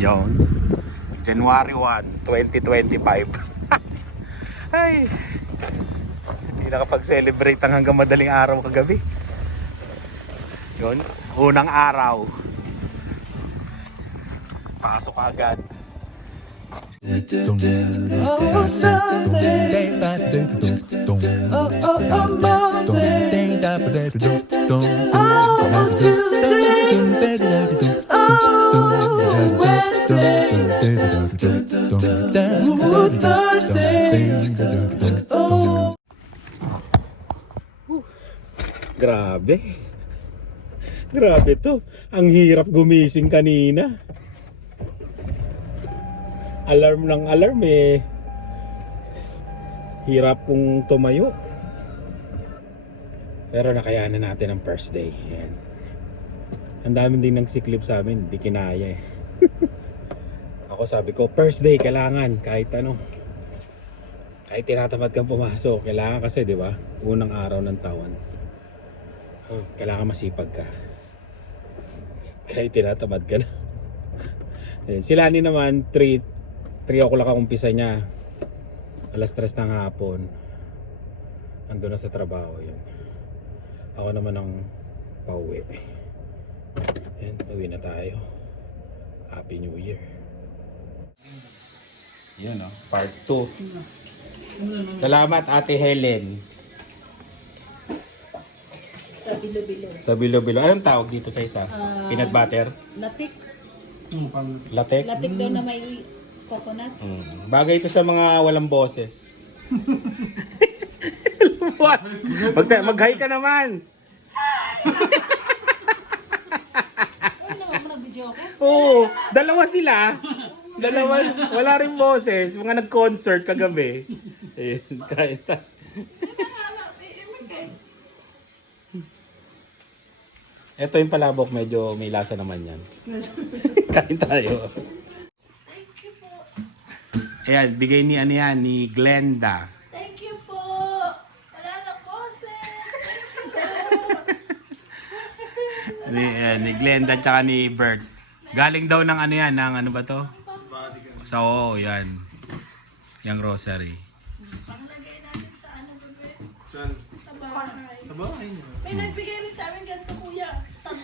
Yon. January 1, 2025. Ay. Hindi nakapag-celebrate hanggang madaling araw kagabi. Yon. Unang araw. Pasok agad. Oh, Sunday. Oh, Monday. Oh, Tuesday. Oh, Wednesday. Oh, Thursday. Oh. Grabe. Grabe to. Ang hirap gumising kanina. Alarm ng alarm eh. Hirap kong tumayo. Pero nakayanan natin ang first day. Yan. Ang dami din nagsiklip sa amin. Hindi kinaya eh. Ako sabi ko, first day kailangan kahit ano. Kahit tinatamad kang pumasok. Kailangan kasi di ba? Unang araw ng taon. Oh, kailangan masipag ka. Kahit tinatamad ka na. Si Lani naman 3 o'clock ang umpisa niya. Alas 3 ng hapon. Ando na sa trabaho yun. Ako naman ang pauwi. Yan, uwi na tayo. Happy New Year. Yan o, part 2. Salamat Ate Helen. Sa bilo-bilo. Sa bilo-bilo. Anong tawag dito sa isa? Peanut butter? Latik. Latek? Latik daw na may coconut. Bagay ito sa mga walang boses. What? Mag-hi ka naman. Ano naman mo nag-video ko? Oo, dalawa sila. Dalawa, wala rin boses. Mga nag-concert kagabi. Ayun, kahit ito yung palabok, medyo may lasa naman yan. Kain tayo. Ayan, bigay ni ano yan, ni Glenda. Thank you po. Wala na boses. Ni Glenda at saka ni Bert. Galing daw ng ano yan, ng ano ba to? So, oo, yan. Yung rosary. Panglagay natin sa ano, bebe? Sa bahay. May nagbigay rin sa amin ganito, kuya. 3.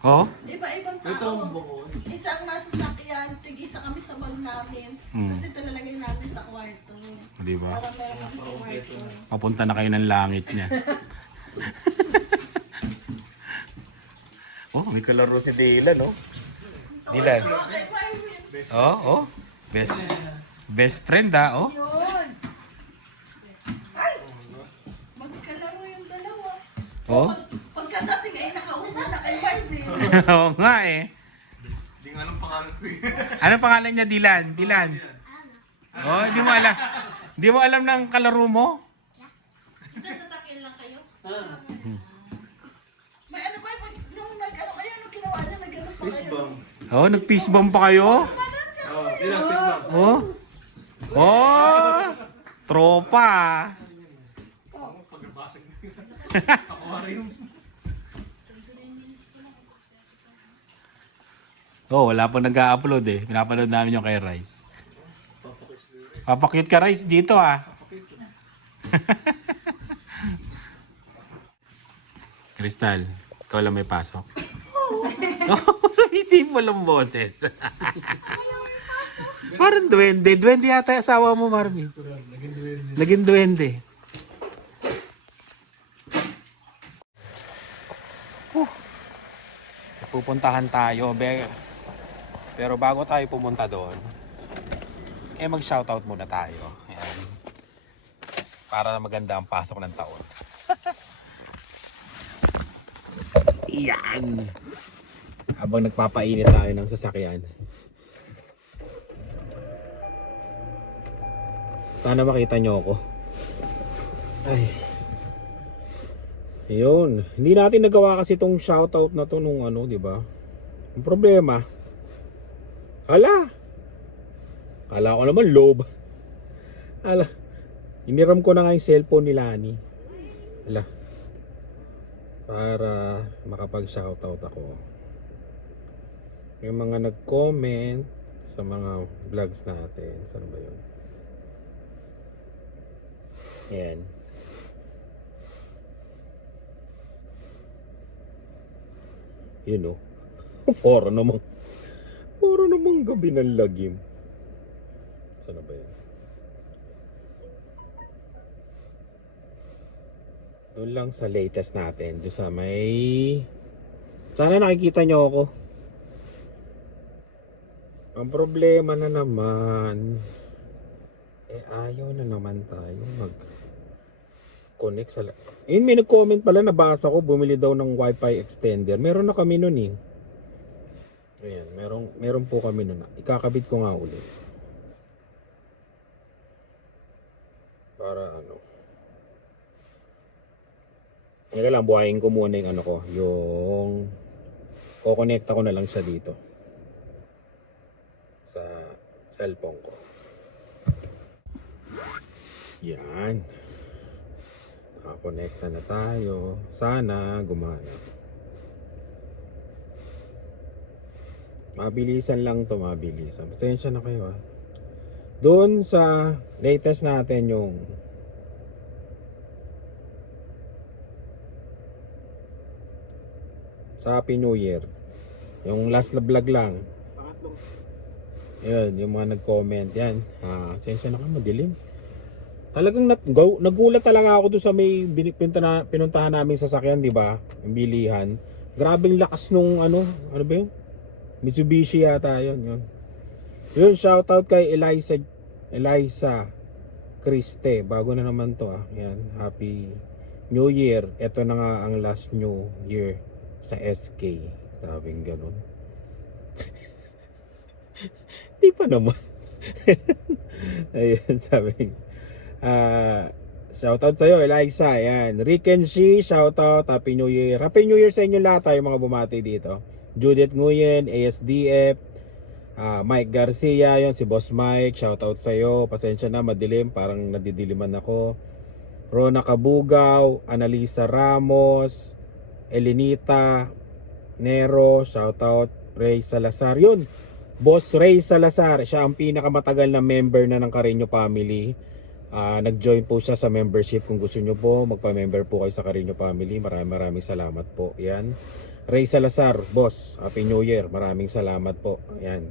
Oh? Iba-ibang tao. Isang nasa sakyan, tig-isa kami sa bag namin. Kasi ito lalagay namin sa kwarto. Di ba? Para meron kami sa kwarto. Papunta na kayo ng langit niya. Oh, may kalaro si Dylan, no? Dylan. Okay, Marvin. Oh, oh. Best friend, ah, oh. Yun. Ay! Magkalaro yung dalawa. Oh. Pagkadating ay nakaupo na kay Marvin. Oo nga eh. Hindi nga alam pangalan ko eh. Ano pangalan niya, Dylan? Dylan. Oh, hindi mo alam. Hindi mo alam ng kalaro mo? Isa sasakyan lang kayo? May ano ba, nung nag-ano kayo, nung ginawa niya, nag-ano pa kayo? Fishbang. Oh, nag-peace bomb pa kayo? Oo, yun ang fishbang. Oh. Oh. Tropa. Pagkabasag na yun. Aquarium. Oh, wala pang nag-a-upload eh. Pinapanood namin yung kay Rice. Papakit ka Rice dito ah. Crystal, ikaw lang may pasok. Oh, sumisimbol ang boses. Parang duwende. Duwende yata yung asawa mo, Marvin. Naging duwende. Pupuntahan tayo. Pero bago tayo pumunta doon, mag-shoutout muna tayo. Ayan. Para maganda ang pasok ng taon. Yan. Habang nagpapainit tayo ng sasakyan. Sana makita nyo ako. Ay. Ayun. Hindi natin nagawa kasi itong shoutout na to nung ano, di ba? Ang problema. Kala ko naman lob. Iniram ko na nga yung cellphone ni Lani. Para makapag-shoutout ako. Yung mga nag-comment, sa mga vlogs natin. Saan ba yun? Yan. Yun o. Para namang gabi ng lagim. Saan ba yun? Doon lang sa latest natin. Doon sa may... Sana nakikita nyo ako. Ang problema na naman, ayaw na naman tayo mag-connect sa... May nag-comment pala, nabasa ko, bumili daw ng wifi extender. Meron na kami nun eh. Ayan, meron po kami nun. Ikakabit ko nga ulit. Para ano. Ngayon lang, buhayin ko muna yung ano ko, yung... Kukonekta ko na lang siya dito. Sa cellphone ko. Yan. Nakakonekta na tayo. Sana gumana. Mabilisan lang to, mabilisan. Pasensya na kayo Doon sa latest natin yung sa Happy New Year. Yung last na vlog lang. Yun, yung mga nag-comment yan. Pasensya na kayo, madilim. Talagang nagulat talaga ako doon sa may pinuntahan namin sasakyan, di ba? Yung bilihan. Grabing lakas nung ano ba yun? Mitsubishi yata yun. Yun, shoutout kay Eliza Criste. Bago na naman to Yan, Happy New Year. Ito na nga ang last New Year sa SK. Sabing ganun. Di pa naman. Ayun, sabi. Shoutout sa'yo, Eliza. Ayan. Rick and She, shoutout. Happy New Year. Happy New Year sa inyo lahat, yung mga bumati dito. Judith Nguyen, ASDF, Mike Garcia, yon si Boss Mike. Shoutout sa'yo. Pasensya na, madilim. Parang nadidiliman ako. Rona Kabugaw, Analisa Ramos, Elenita Nero, shoutout. Ray Salazar. Yun. Boss Ray Salazar, siya ang pinakamatagal na member na ng Carreño family. Nag-join po siya sa membership. Kung gusto nyo po, magpa-member po kayo sa Carreño family. Maraming salamat po. Yan. Ray Salazar, boss, Happy New Year. Maraming salamat po. Yan.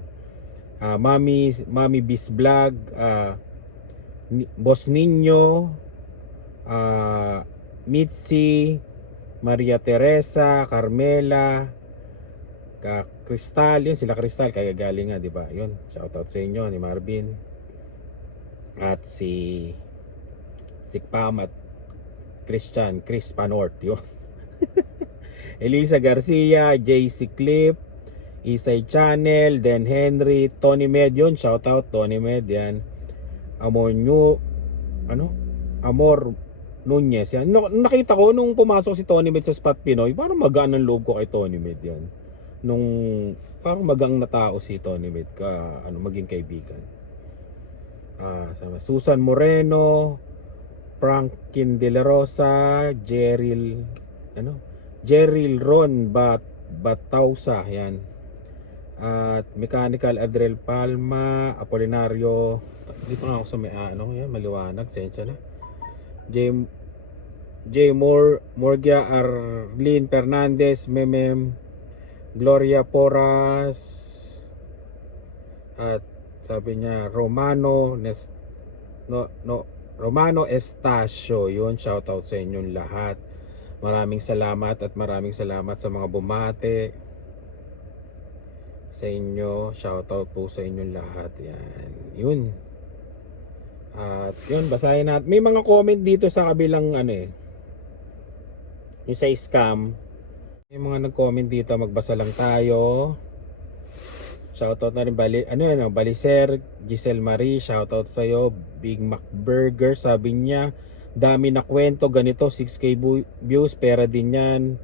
Mami Bis Vlog, Boss Nino, Mitzi, Maria Teresa, Carmela, Crystal, yun sila Crystal, kaya galing nga, di ba? Yun, shoutout sa inyo ni Marvin. At si Pam at Chris Panort, yun. Elisa Garcia, JC Clip, Isay Channel, Den Henry, Tony Med, yun, shoutout Tony Med, yan. Amor Nunez, yan. Nakita ko nung pumasok si Tony Med sa Spot Pinoy, parang magaan ang loob ko kay Tony Med, yan. Parang magang na tao si Tony Med, maging kaibigan. Susan Moreno, Franklin De La Rosa, Jeril Ron Batausa, yan. At Mechanical Adriel Palma, Apolinario, dito nga ako sa may yan, maliwanag, sensya na. J. Morgia Arlene Fernandez, Memem Gloria Porras, at sabi niya Romano Estacio, yun, shoutout sa inyong lahat. Maraming salamat at maraming salamat sa mga bumate sa inyo. Shoutout po sa inyong lahat. Yan. Yun. At yun, basahin natin. May mga comment dito sa kabilang yung sa scam. May mga nag-comment dito, magbasa lang tayo. Shoutout na rin Baliser, Giselle Marie, shoutout sa iyo. Big Mac Burger, sabi niya, dami na kwento ganito, 6k views, pera din yan.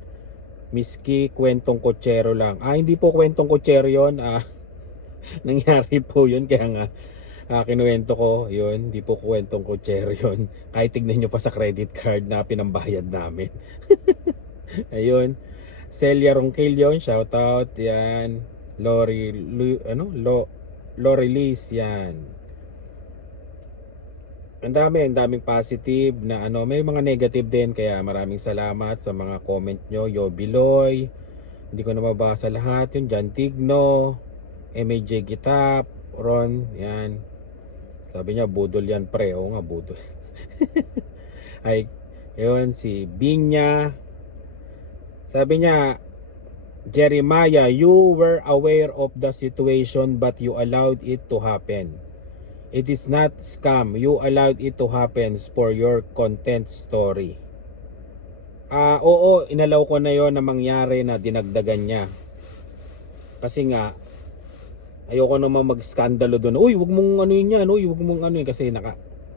Miski, kwentong kotsero lang. Hindi po kwentong kotsero yun. Nangyari po yun, kaya nga kinuwento ko yun. Hindi po kwentong kotsero yun. Kahit tignan nyo pa sa credit card na pinambayad namin. Ayun. Celia Ronquillo, shoutout. Yan. Lorelis, yan. Ang daming positive na ano, may mga negative din, kaya maraming salamat sa mga comment nyo. Yobiloy, hindi ko na mabasa lahat yun. Jan Tigno, MAJ Gitap, Ron, yan. Sabi niya, budol yan pre. Oo nga, budol. Ay, yun, si Binya. Sabi niya, Jeremiah, you were aware of the situation but you allowed it to happen. It is not scam. You allowed it to happen for your content story. Oo, inalaw ko na yon na mangyari na dinagdagan niya. Kasi nga, ayoko naman mag-skandalo doon. Uy, wag mong ano yun yan. Uy, wag mong ano yun. Kasi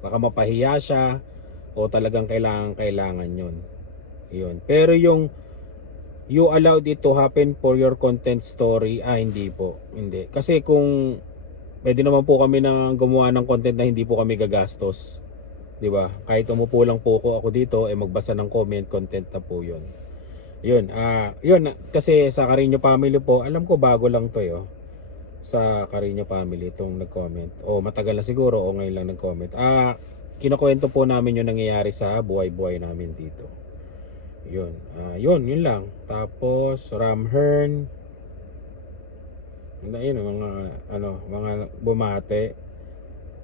baka mapahiya siya o talagang kailangan yun. Yun. Pero yung you allowed it to happen for your content story, hindi po. Hindi. Kasi kung pwede naman po kami nang gumawa ng content na hindi po kami gagastos. 'Di ba? Kahit umupo lang po ako dito magbasa ng comment, content na po 'yon. 'Yun. Yun kasi sa Carino family po, alam ko bago lang 'to, sa Carino family itong nag-comment. Matagal na siguro o ngayon lang nag-comment. Kinukuwento po namin 'yung nangyayari sa buhay-buhay namin dito. 'Yun. Yun lang. Tapos Ramhern, ayun, mga bumate.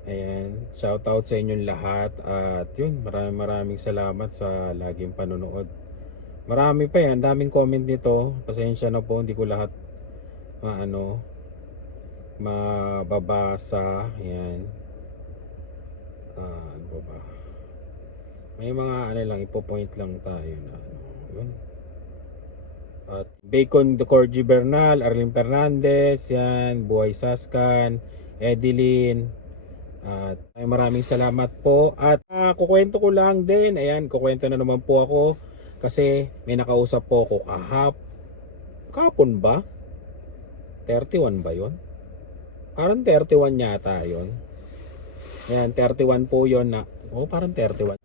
Ayan, shout out sa inyong lahat at yun, maraming salamat sa laging panonood. Marami pa yan, daming comment nito. Pasensya na po, hindi ko lahat mababasa. Ayan. Ano ba? May mga lang, ipo-point lang tayo na yun. At Bacon de Corgi Bernal, Arlene Fernandez, yan, Buhay Saskan, Edeline. At maraming salamat po. At kukwento ko lang din, ayan, kukwento na naman po ako kasi may nakausap po ako kahapon ba? 31 ba yon? Parang 31 yata yon. Ayan, 31 po yon na. Parang 31.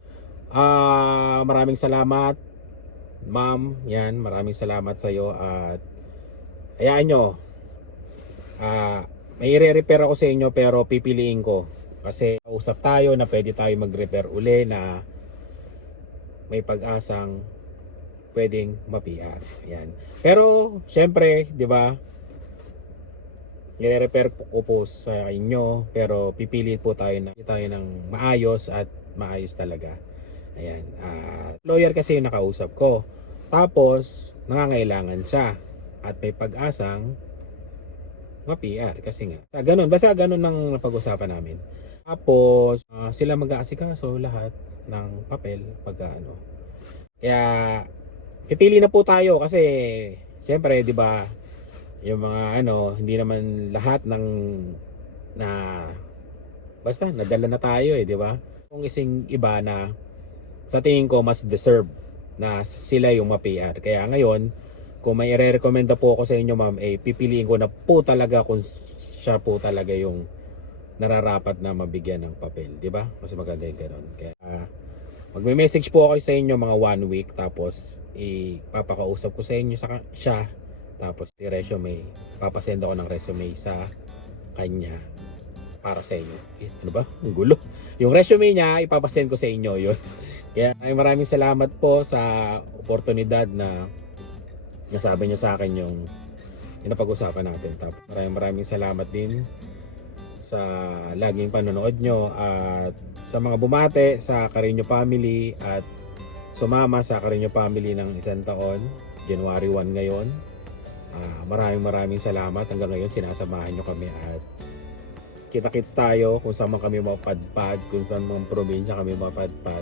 Maraming salamat. Ma'am, yan, maraming salamat sa iyo at hayaan nyo. May i-repair ako sa inyo pero pipiliin ko kasi usap tayo na pwede tayo mag-repair uli na may pag-asang pwedeng ma-PR. Yan. Pero syempre, 'di ba? I-repair ko po sa inyo pero pipili po tayo ng maayos at maayos talaga. Ayan. Lawyer kasi yung nakausap ko. Tapos, nangangailangan siya. At may pag-asang ma-PR. Kasi nga. Basta ganun ang napag-usapan namin. Tapos, sila mag-aasikaso lahat ng papel Kaya, pipili na po tayo kasi, siyempre, di ba, yung mga hindi naman lahat basta, nadala na tayo di ba? Kung ising iba na sa tingin ko mas deserve na sila yung ma-PR. Kaya ngayon, kung may i-recommenda po ako sa inyo ma'am, pipiliin ko na po talaga kung siya po talaga yung nararapat na mabigyan ng papel. Di ba? Mas maganda yung ganun. Kaya magme-message po ako sa inyo mga 1 week tapos ipapakausap ko sa inyo siya tapos i-resume. Papasend ako ng resume sa kanya para sa inyo. Ano ba? Ang gulo. Yung resume niya, ipapasend ko sa inyo yun. Kaya maraming salamat po sa oportunidad na nasabi niyo sa akin yung napag-usapan natin. Tapos maraming salamat din sa laging panonood nyo at sa mga bumate sa Carino family at sumama sa Carino family ng 1 taon, January 1 ngayon. Maraming salamat. Hanggang ngayon sinasamahan nyo kami at kita-kits tayo kung saan man kami mapadpad, kung saan mga probinsya kami mapadpad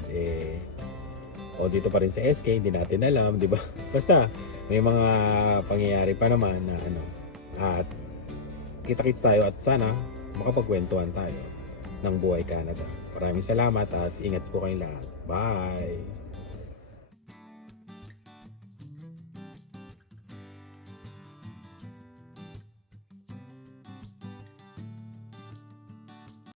dito pa rin sa SK, hindi natin alam, di ba? Basta may mga pangyayari pa naman na at kita-kits tayo at sana makapagkwentuhan tayo ng buhay Canada. Maraming salamat at ingat po kayong lahat. Bye!